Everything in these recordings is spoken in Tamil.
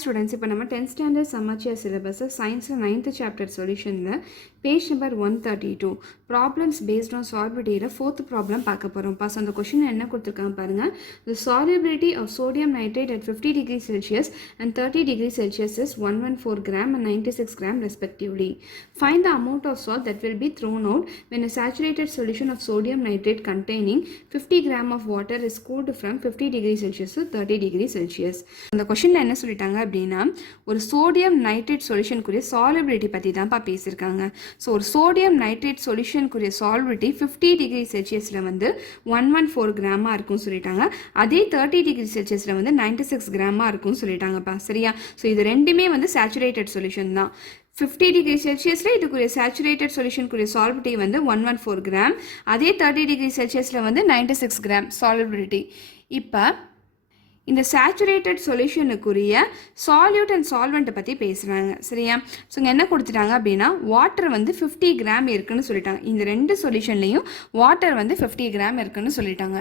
Students, இப்போ நம்ம 10th standard Samachya syllabus science 9th chapter solution page number 132 problems based on solubility 4th problem பார்க்க போறோம். பாஸ் அந்த क्वेश्चन என்ன கொடுத்திருக்காங்க பாருங்க. The solubility of sodium nitrate at 50 degrees Celsius and 30 degrees Celsius is 114 gram and 96 gram respectively. Find the amount of salt that will be thrown out when a saturated solution of sodium nitrate containing 50 gram of water is cooled from 50 degrees Celsius to 30 degrees Celsius. அந்த क्वेश्चनல என்ன சொல்லிட்டாங்க அப்படின்னா ஒரு சோடியம் நைட்ரேட் சொல்யூஷனுக்குரிய சாலிபிலிட்டி பற்றி தான்ப்பா பேசியிருக்காங்க. ஸோ ஒரு சோடியம் நைட்ரேட் சொல்யூஷனுக்குரிய சாலிபிலிட்டி 50 டிகிரி செல்சியஸில் வந்து 114 கிராமாக இருக்கும்னு சொல்லிட்டாங்க. அதே 30 டிகிரி செல்சியஸில் வந்து 96 கிராமாக இருக்கும்னு சொல்லிட்டாங்கப்பா. சரியா? ஸோ இது ரெண்டுமே வந்து சேச்சுரேட்டட் சொல்யூஷன் தான். 50 டிகிரி செல்சியஸில் இதுக்குரிய சேச்சுரேட்டட் சொல்யூஷனுக்குரிய சாலிபிலிட்டி வந்து 114 கிராம். அதே 30 டிகிரி செல்சியஸில் வந்து 96 கிராம் சாலிபிலிட்டி. இப்போ இந்த சேச்சுரேட்டட் சொல்யூஷனுக்குரிய சால்யூட் அண்ட் சால்வெண்ட்டை பற்றி பேசுகிறாங்க. சரியா? ஸோ இங்கே என்ன கொடுத்துட்டாங்க அப்படின்னா வாட்டர் வந்து 50 கிராம் இருக்குன்னு சொல்லிட்டாங்க. இந்த ரெண்டு சொல்யூஷன்லேயும் வாட்டர் வந்து 50 கிராம் இருக்குன்னு சொல்லிட்டாங்க.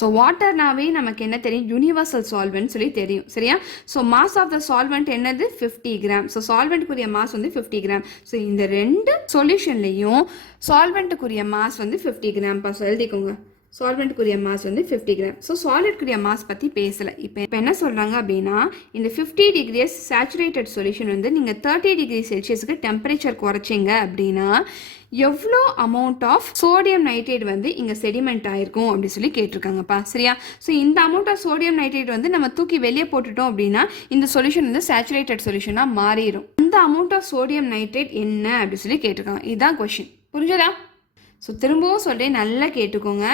ஸோ வாட்டர்னாவே நமக்கு என்ன தெரியும்? யூனிவர்சல் சால்வெண்ட் சொல்லி தெரியும். சரியா? So mass of the solvent என்னது? 50 கிராம். ஸோ சால்வெண்ட்டுக்குரிய மாஸ் வந்து 50 கிராம். ஸோ இந்த ரெண்டு சொல்யூஷன்லேயும் சால்வெண்ட்டுக்குரிய மாஸ் வந்து 50 கிராம். ஸோ எழுதிக்கோங்க. சால்வெண்ட்டுக்குரிய மாஸ் வந்து 50 கிராம். ஸோ சாலிட்குரிய மாஸ் பற்றி பேசலை. இப்போ என்ன சொல்கிறாங்க அப்படின்னா இந்த 50 டிகிரிஸ் சேச்சுரேட்டட் சொல்யூஷன் வந்து நீங்கள் 30 டிகிரி செல்சியஸுக்கு டெம்பரேச்சர் குறைச்சிங்க அப்படின்னா எவ்வளோ அமௌண்ட் ஆஃப் சோடியம் நைட்ரேட் வந்து இங்கே செடிமெண்ட் ஆயிருக்கும் அப்படின்னு சொல்லி கேட்டிருக்காங்கப்பா. சரியா? ஸோ இந்த அமௌண்ட் ஆஃப் சோடியம் நைட்ரேட் வந்து நம்ம தூக்கி வெளியே போட்டுட்டோம் அப்படின்னா இந்த சொல்யூஷன் வந்து சேச்சுரேட்டட் சொல்யூஷனாக மாறிடும். அந்த அமௌண்ட் ஆஃப் சோடியம் நைட்ரேட் என்ன அப்படின்னு சொல்லி கேட்டிருக்காங்க. இதுதான் கொஷின். புரிஞ்சதா? ஸோ திரும்பவும் சொல்கிறேன், நல்லா கேட்டுக்கோங்க.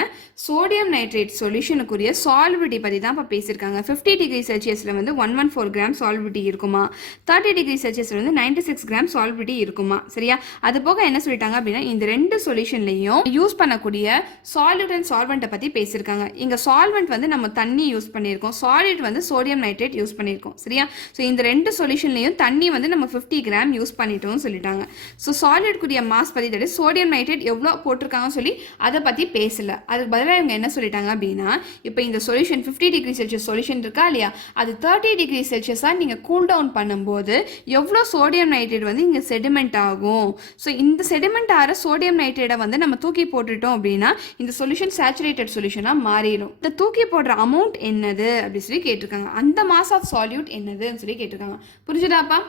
சோடியம் நைட்ரேட் சொல்யூஷனுக்குரிய சால்பிலிட்டி பற்றி தான் இப்போ பேசியிருக்காங்க. 50 டிகிரி செல்சியஸில் வந்து 114 கிராம் சால்பிலிட்டி இருக்குமா, 30 டிகிரி செல்சியஸில் வந்து 96 கிராம் சால்பிலிட்டி இருக்குமா. சரியா? அது போக என்ன சொல்லிட்டாங்க அப்படின்னா இந்த ரெண்டு சொல்யூஷன்லையும் யூஸ் பண்ணக்கூடிய சால்யூட் அண்ட் சால்வெண்ட்டை பற்றி பேசியிருக்காங்க. இங்கே சால்வெண்ட் வந்து நம்ம தண்ணி யூஸ் பண்ணியிருக்கோம், சாலிட் வந்து சோடியம் நைட்ரேட் யூஸ் பண்ணியிருக்கோம். சரியா? ஸோ இந்த ரெண்டு சொல்யூஷன்லையும் தண்ணி வந்து நம்ம 50 கிராம் யூஸ் பண்ணிட்டோம்னு சொல்லிட்டாங்க. ஸோ சாலிட்குரிய மாஸ் பற்றி தட் சோடியம் நைட்ரேட் எவ்வளோ போட்டிருக்காங்கன்னு சொல்லி அதை பற்றி பேசலை. அதுக்கு பதிலாக இவங்க என்ன சொல்லிட்டாங்க அப்படின்னா இப்போ இந்த சொல்யூஷன் 50 டிகிரி செல்சியஸ் சொல்யூஷன் இருக்கா இல்லையா, அது 30 டிகிரி செல்சியஸாக நீங்கள் கூல் டவுன் பண்ணும்போது எவ்வளோ சோடியம் நைட்ரேட் வந்து இங்கே செடிமெண்ட் ஆகும். ஸோ இந்த செடிமெண்ட் ஆகிற சோடியம் நைட்ரேட்டை வந்து நம்ம தூக்கி போட்டுட்டோம் அப்படின்னா இந்த சொல்யூஷன் சேச்சுரேட்டட் சொல்யூஷனாக மாறிடும். இந்த தூக்கி போடுற அமௌண்ட் என்னது அப்படின்னு சொல்லி கேட்டிருக்காங்க. அந்த மாஸ் ஆஃப் சால்யூட் என்னதுன்னு சொல்லி கேட்டிருக்காங்க. புரிஞ்சுதாப்பா?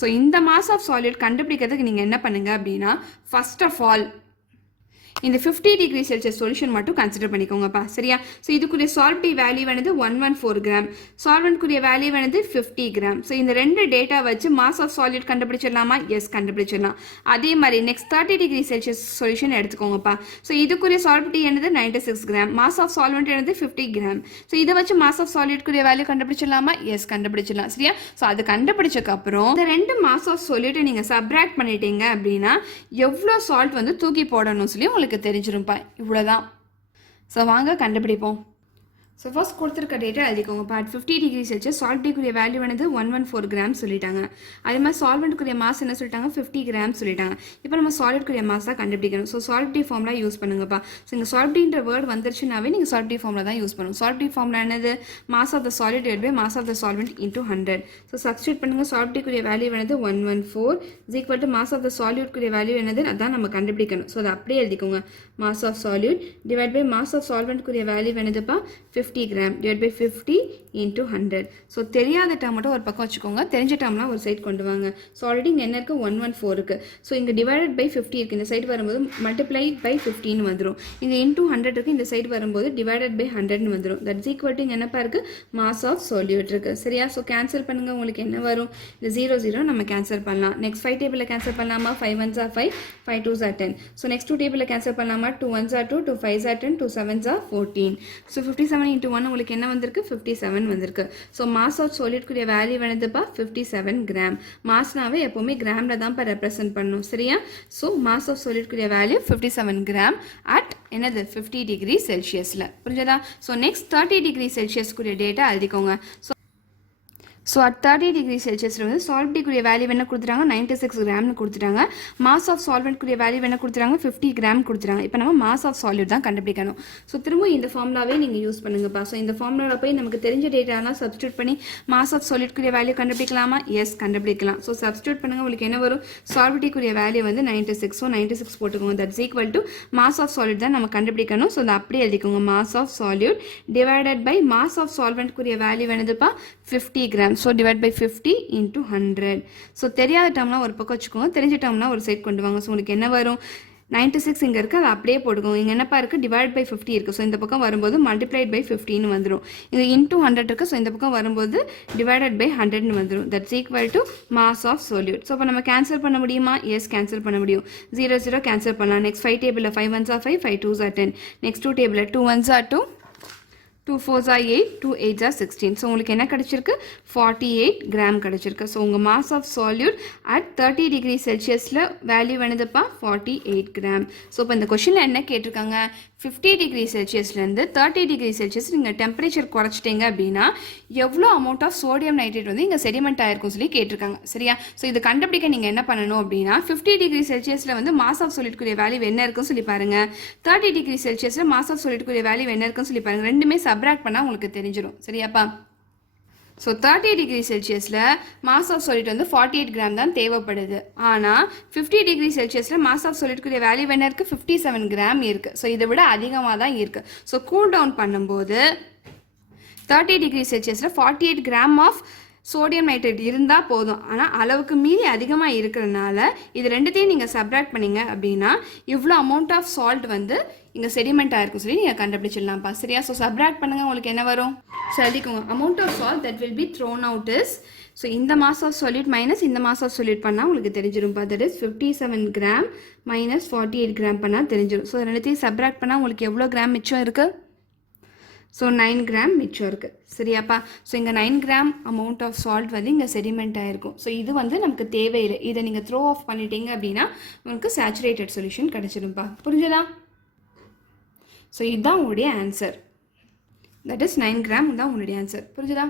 ஸோ இந்த மாஸ் ஆஃப் சால்யூட் கண்டுபிடிக்கிறதுக்கு நீங்கள் என்ன பண்ணுங்க அப்படின்னா ஃபர்ஸ்ட் ஆஃப் ஆல் இந்த 50 டிகிரி செல்சியஸ் சொல்யூஷன் மட்டும் கன்சிடர் பண்ணிக்கோங்கப்பா. சரியா? ஸோ இதுக்குரிய சால்பிலிட்டி வேல்யூ வேணுது 114 கிராம், சால்வெண்ட்குரிய வேல்யூ வேணுது 50 கிராம். ஸோ இந்த ரெண்டு டேட்டா வச்சு மாஸ் ஆஃப் சால்யூட் கண்டுபிடிச்சிடலாமா? எஸ், கண்டுபிடிச்சிடலாம். அதே மாதிரி நெக்ஸ்ட் 30 டிகிரி செல்சியஸ் சொல்யூஷன் எடுத்துக்கோங்கப்பா. ஸோ இதுக்குரிய சால்பிலிட்டி என்னது 96 கிராம், மாஸ் ஆஃப் சால்வெண்ட் என்னது 50 கிராம். ஸோ இதை வச்சு மாஸ் ஆஃப் சால்யூட்குரிய வேல்யூ கண்டுபிடிச்சிடலாமா? எஸ், கண்டுபிடிச்சிடலாம். சரியா? ஸோ அது கண்டுபிடிச்சக்கு அப்புறம் இந்த ரெண்டு மாஸ் ஆஃப் சால்யூட்டை நீங்கள் சப்ராக்ட் பண்ணிட்டீங்க அப்படின்னா எவ்வளோ சால்ட் வந்து தூக்கி போடணும்னு சொல்லி உங்களுக்கு தெரிஞ்சிருப்பா. இவ்வளோதான். ஸோ வாங்க கண்டுபிடிப்போம். ஸோ ஃபர்ஸ்ட் கொடுத்துருக்க டேட்டா எழுதிக்கோங்க. பார்ட் 50 டிகிரி செல்சியஸ் சால்ட்டுக்குரிய வேல்யூ வந்து 114 கிராம் சொல்லிட்டாங்க. அதே மாதிரி சால்வெண்ட்டுக்குரிய மாஸ் என்ன சொல்லிட்டாங்க? 50 கிராம் சொல்லிட்டாங்க. இப்போ நம்ம சாலிட்குரிய மாஸ் தான் கண்டுபிடிக்கணும். ஸோ சால்பிலிட்டி ஃபார்முலா யூஸ் பண்ணுங்கப்பா. ஸோ இங்கே சால்பிலிட்டின்ற வேர்ட் வந்துருச்சுனாவே நீங்கள் சால்பிலிட்டி ஃபார்முலா தான் யூஸ் பண்ணணும். சால்பிலிட்டி ஃபார்முலா என்னது? Mass of the solid divide by mass of the solvent into 100. So substitute பண்ணுங்க. சால்பிலிட்டிக்குரிய வேல்யூ என்னது 114 is equal to mass of the சால்யூட்குரிய வேல்யூ என்னது அதான் நம்ம கண்டுபிடிக்கணும். ஸோ அதை அப்படியே எழுதிக்கோங்க. Mass of solute divide by mass of சால்வெண்ட்குரிய வேல்யூ என்னதுப்பா? 50 gram divided by 50 into 100. So தெரியாத டேர்ம் மட்டும் ஒரு பக்கம் வச்சுக்கோங்க, தெரிஞ்ச டேர்ம்லாம் ஒரு சைட் கொண்டு வாங்க. ஸோ ஆல்ரெடி இங்கே என்ன இருக்குது? 114 இருக்குது. ஸோ இங்கே டிவைடட் பை 50 இருக்குது. இந்த சைடு வரும்போது மல்டிப்ளை பை 15 வந்துடும். இங்கே இன்டூ 100 இருக்குது. இந்த சைடு வரும்போது டிவைடட் பை 100 வந்துடும். தட்ஸ் ஈக்குவல் டு இங்கே என்னப்பா இருக்குது? மாஸ் ஆஃப் சால்யூட் இருக்குது. சரியா? ஸோ கேன்சல் பண்ணுங்கள். உங்களுக்கு என்ன வரும்? இந்த 0 0 நம்ம கேன்சல் பண்ணலாம். நெக்ஸ்ட் 5 டேபிளில் கேன்சல் பண்ணலாமா? 5 1s are 5, 5 2s are 10. So next 2 டேபிளில் கேன்சல் பண்ணலாமா? 2 1s are 2, 2 5s are 10, 2 7s are 14. So 57 into 1 உங்களுக்கு என்ன வந்திருக்கு? 57 வந்திருக்கு. ஸோ மாஸ் ஆஃப் சாலிட்குரிய வேல்யூ வேணுதுப்பா 57 கிராம். மாஸ்னாவே எப்போவுமே கிராமில் தான்ப்பா ரெப்ரசென்ட் பண்ணணும். சரியா? ஸோ மாஸ் ஆஃப் சாலிட்குரிய வேல்யூ 57 கிராம் அட் என்னது 50 டிகிரி செல்சியஸில். புரிஞ்சதா? ஸோ நெக்ஸ்ட் 30 டிகிரி செல்சியஸ்க்குரிய டேட்டா எழுதிக்கோங்க. ஸோ அட் 30 டிகிரி செல்சியஸில் வந்து சால்விட்டிக்குரிய வேல்யூ என்ன கொடுத்துட்டாங்க 96 கிராம்னு கொடுத்துட்டாங்க. மாஸ் ஆஃப் சால்வெண்ட்க்குரிய வேல்யூ என்ன கொடுத்துட்டாங்க 50 கிராம் கொடுத்துட்டாங்க. இப்போ நம்ம மாஸ் ஆஃப் சால்யூட் தான் கண்டுபிடிக்கணும். ஸோ திரும்ப இந்த ஃபார்முலாவே நீங்கள் யூஸ் பண்ணுங்கப்பா. ஸோ இந்த ஃபார்முலாவில் போய் நமக்கு தெரிஞ்ச டேட்டாலாம் சப்ஸ்டியூட் பண்ணி மாஸ் ஆஃப் சால்யூட்க்குரிய வேல்யூ கண்டுபிடிக்கலாமா? எஸ், கண்டுபிடிக்கலாம். ஸோ சப்ஸ்டியூட் பண்ணுங்கள். உங்களுக்கு என்ன வரும்? சால்விட்டிக்குரிய வேல்யூ வந்து 96. ஸோ 96 போட்டுக்கோங்க. That's equal to mass of solute தான் நம்ம கண்டுபிடிக்கணும். ஸோ அதை அப்படியே எழுதிக்கோங்க. Mass of solute divided by mass of சால்வெண்ட்க்குரிய வேல்யூ என்னதுப்பா 50 gram. So divide by 50 into 100. So தெரியாத டேர்ம்லாம் ஒரு பக்கம் வச்சுக்கோங்க, தெரிஞ்ச டேர்ம்லாம் ஒரு சைட் கொண்டு வாங்க. ஸோ உங்களுக்கு என்ன வரும்? 96 இங்கே இருக்குது, அதை அப்படியே போட்டுக்கோங்க. இங்கே என்னப்பா இருக்குது? டிவைட் பை 50 இருக்குது. ஸோ இந்த பக்கம் வரும்போது மல்டிப்ளைட் பை 50ன்னு வந்துடும். இங்கே இன்டூ 100 இருக்குது. ஸோ இந்த பக்கம் வரும்போது டிவைடட் பை 100ன்னு வந்துடும். That's equal to mass of solute. So இப்போ நம்ம கேன்சல் பண்ண முடியுமா? எஸ், கேன்சல் பண்ண முடியும். 0 0 கேன்சல் பண்ணலாம். நெக்ஸ்ட் 5 டேபிளில் 5 1s are 5, 5 2s are 10. Next 2 டேபிளில் 2 1s are 2, 2 4s are 8, 2 8s are 16. So உங்களுக்கு என்ன கிடச்சிருக்கு? 48 கிராம் கிடச்சிருக்கு. ஸோ உங்கள் mass of salute at 30 degree செல்சியஸில் வேல்யூ என்னதுப்பா 48 கிராம். ஸோ இப்போ இந்த கொஷனில் என்ன கேட்டிருக்காங்க? 50 டிகிரி செல்சியஸ்லேருந்து 30 டிகிரி செல்சியஸ் நீங்கள் டெம்பரேச்சர் குறைச்சிட்டிங்க அப்படின்னா எவ்வளோ அமௌண்ட் ஆஃப் சோடியம் நைட்ரேட் வந்து இங்கே செடிமெண்ட் ஆயிருக்கும் சொல்லி கேட்டிருக்காங்க. சரியா? ஸோ இது கண்டுபிடிக்க நீங்கள் என்ன பண்ணணும் அப்படின்னா 50 டிகிரி செல்சியஸில் வந்து மாஸ் ஆஃப் சால்யூட்க்குரிய வேல்யூ என்ன இருக்குன்னு சொல்லி பாருங்கள். 30 டிகிரி செல்சியஸில் மாஸ் ஆஃப் சால்யூட்க்குரிய வேல்யூ என்ன இருக்குன்னு சொல்லி பாருங்கள். ரெண்டுமே சப்ராக்ட் பண்ணால் உங்களுக்கு தெரிஞ்சிடும். சரியாப்பா? ஸோ 30 டிகிரி செல்சியஸில் மாஸ் ஆஃப் சாலிட் வந்து 48 கிராம் தான் தேவைப்படுது. ஆனால் 50 டிகிரி செல்சியஸில் மாஸ் ஆஃப் சாலிட்க்குரிய வேல்யூ என்ன இருக்குது? 57 கிராம் இருக்குது. ஸோ இதை விட அதிகமாக தான் இருக்குது. ஸோ கூல் டவுன் பண்ணும்போது 30 டிகிரி செல்சியஸில் 48 கிராம் ஆஃப் சோடியம் நைட்ரேட் இருந்தால் போதும். ஆனால் அளவுக்கு மீறி அதிகமாக இருக்கிறதுனால இது ரெண்டுத்தையும் நீங்கள் சப்ராக்ட் பண்ணிங்க அப்படின்னா இவ்வளோ அமௌண்ட் ஆஃப் சால்ட் வந்து இங்கே செடிமெண்ட் ஆயிருக்கும் சொல்லி நீங்கள் கண்டுபிடிச்சிடலாம்ப்பா. சரியா? ஸோ சப்ராக்ட் பண்ணுங்கள். உங்களுக்கு என்ன வரும்? ஸோ எழுதிக்கோங்க. Amount of salt that will be thrown out is, so இந்த மாஸ் ஆஃப் சால்யூட் மைனஸ் இந்த மாஸ் ஆஃப் சால்யூட் பண்ணால் உங்களுக்கு தெரிஞ்சிரும்ப்பா. That is 57 gram minus 48 gram பண்ணால் தெரிஞ்சிடும். ஸோ ரெண்டுத்தையும் சப்ராக்ட் பண்ணால் உங்களுக்கு எவ்வளோ கிராம் மிச்சம் இருக்குது? ஸோ 9 கிராம் மிச்சம் இருக்குது. சரியாப்பா? ஸோ இங்கே 9 கிராம் அமௌண்ட் ஆஃப் சால்ட் வந்து இங்கே செடிமெண்ட் ஆகிருக்கும். ஸோ இது வந்து நமக்கு தேவையில்லை. இதை நீங்கள் த்ரோ ஆஃப் பண்ணிட்டீங்க அப்படின்னா உங்களுக்கு சேச்சுரேட்டட் சொல்யூஷன் கிடச்சிடும்ப்பா. புரிஞ்சுதா? ஸோ இதுதான் உங்களுடைய ஆன்சர். தட் இஸ் 9 கிராம் தான் உங்களுடைய ஆன்சர். புரிஞ்சுதா?